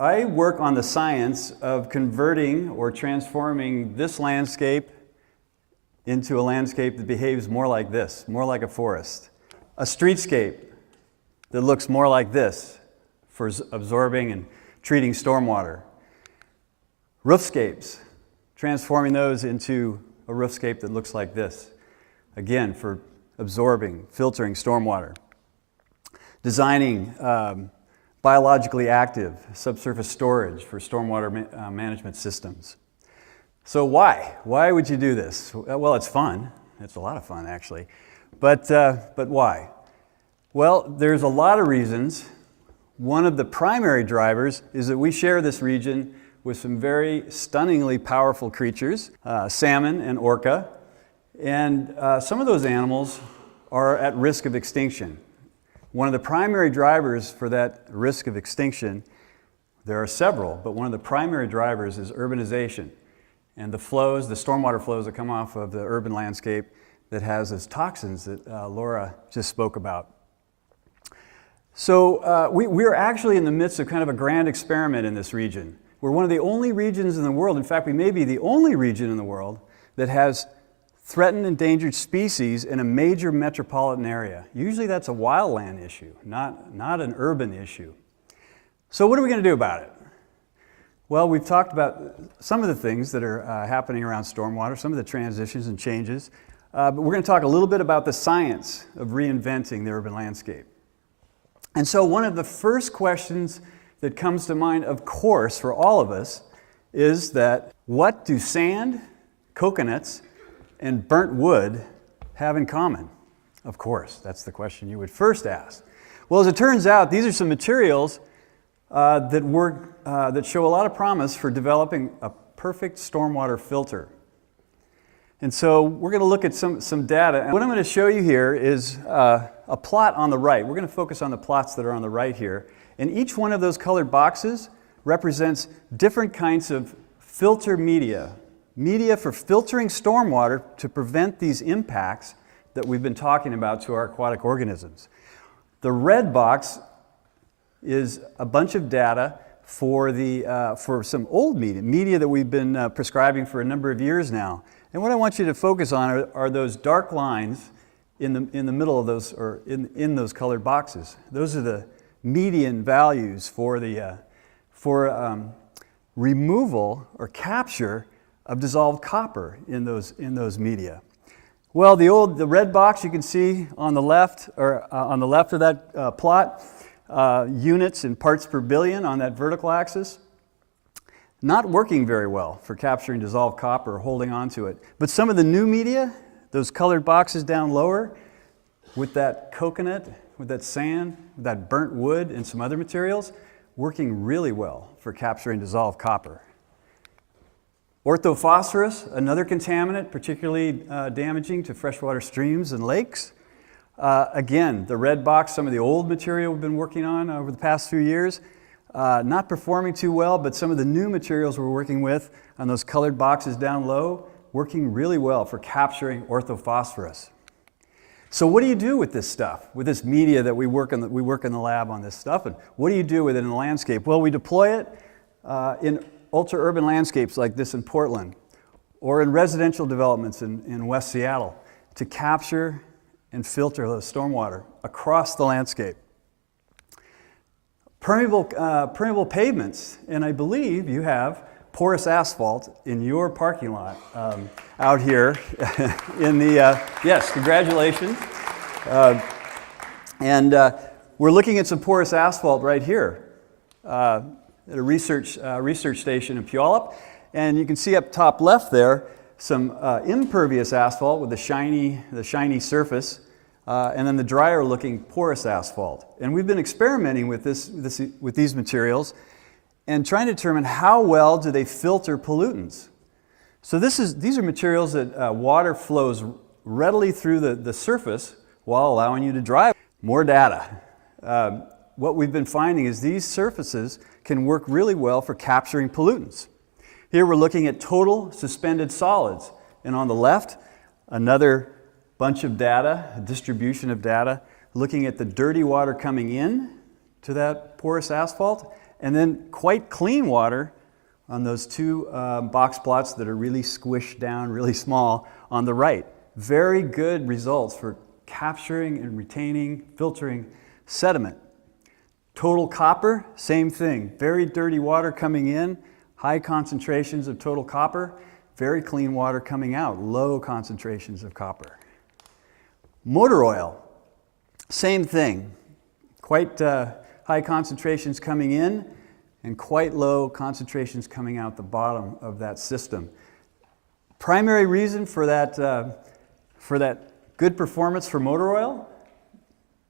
I work on the science of converting or transforming this landscape into a landscape that behaves more like this, more like a forest. A streetscape that looks more like this for absorbing and treating stormwater. Roofscapes, transforming those into a roofscape that looks like this, again, for absorbing, filtering stormwater. Designing biologically active subsurface storage for stormwater management systems. So why? Why would you do this? Well, it's fun. It's a lot of fun, actually. But why? Well, there's a lot of reasons. One of the primary drivers is that we share this region with some very stunningly powerful creatures, salmon and orca, and some of those animals are at risk of extinction. One of the primary drivers for that risk of extinction, there are several, but one of the primary drivers is urbanization and the flows, the stormwater flows that come off of the urban landscape that has those toxins that Laura just spoke about. So we're actually in the midst of kind of a grand experiment in this region. We're one of the only regions in the world, in fact, we may be the only region in the world that has threatened endangered species in a major metropolitan area. Usually that's a wildland issue, not an urban issue. So what are we going to do about it? Well, we've talked about some of the things that are happening around stormwater, some of the transitions and changes, but we're going to talk a little bit about the science of reinventing the urban landscape. And so one of the first questions that comes to mind, of course, for all of us, is that what do sand, coconuts, and burnt wood have in common? Of course, that's the question you would first ask. Well, as it turns out, these are some materials that show a lot of promise for developing a perfect stormwater filter. And so we're going to look at some data. And what I'm going to show you here is a plot on the right. We're going to focus on the plots that are on the right here. And each one of those colored boxes represents different kinds of filter media for filtering stormwater to prevent these impacts that we've been talking about to our aquatic organisms. The red box is a bunch of data for some old media that we've been prescribing for a number of years now. And what I want you to focus on are those dark lines in the middle of those, or in those colored boxes. Those are the median values for removal or capture of dissolved copper in those media. Well, the red box you can see on the left, or on the left of that plot, units in parts per billion on that vertical axis, not working very well for capturing dissolved copper or holding on to it. But some of the new media, those colored boxes down lower, with that coconut, with that sand, with that burnt wood and some other materials, working really well for capturing dissolved copper. Orthophosphorus, another contaminant, particularly damaging to freshwater streams and lakes. Again, the red box, some of the old material we've been working on over the past few years, not performing too well, but some of the new materials we're working with on those colored boxes down low, working really well for capturing orthophosphorus. So what do you do with this stuff, with this media that we work in the lab on this stuff, and what do you do with it in the landscape? Well, we deploy it in ultra-urban landscapes like this in Portland, or in residential developments in West Seattle, to capture and filter the stormwater across the landscape. Permeable pavements, and I believe you have porous asphalt in your parking lot out here in the, yes, congratulations. We're looking at some porous asphalt right here at a research station in Puyallup, and you can see up top left there some impervious asphalt with the shiny surface, and then the drier looking porous asphalt. And we've been experimenting with these materials and trying to determine how well do they filter pollutants. So these are materials that water flows readily through the surface while allowing you to drive. More data. What we've been finding is these surfaces can work really well for capturing pollutants. Here we're looking at total suspended solids, and on the left, another bunch of data, a distribution of data, looking at the dirty water coming in to that porous asphalt, and then quite clean water on those two box plots that are really squished down, really small on the right. Very good results for capturing and retaining, filtering sediment. Total copper, same thing. Very dirty water coming in, high concentrations of total copper. Very clean water coming out, low concentrations of copper. Motor oil, same thing. Quite high concentrations coming in and quite low concentrations coming out the bottom of that system. Primary reason for that good performance for motor oil,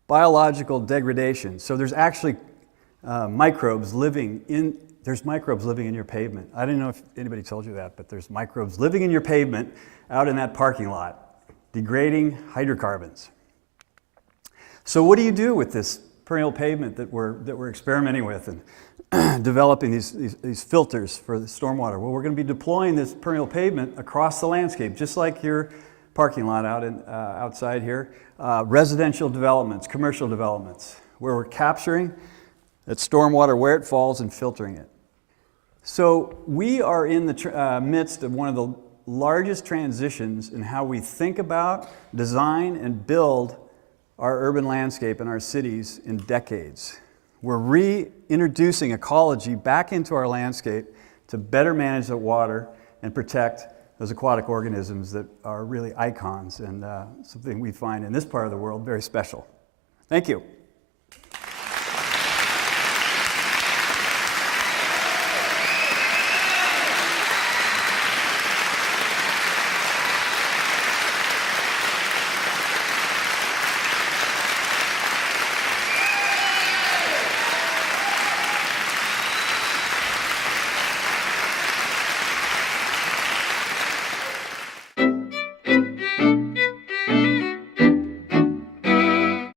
biological degradation. So there's actually microbes living in your pavement. I don't know if anybody told you that, but there's microbes living in your pavement out in that parking lot, degrading hydrocarbons. So what do you do with this perennial pavement that we're experimenting with and developing these filters for the stormwater? Well, we're going to be deploying this perennial pavement across the landscape, just like your parking lot outside here. Residential developments, commercial developments, where we're capturing that stormwater where it falls and filtering it. So we are in the midst of one of the largest transitions in how we think about, design, and build our urban landscape and our cities in decades. We're reintroducing ecology back into our landscape to better manage the water and protect those aquatic organisms that are really icons and something we find in this part of the world very special. Thank you.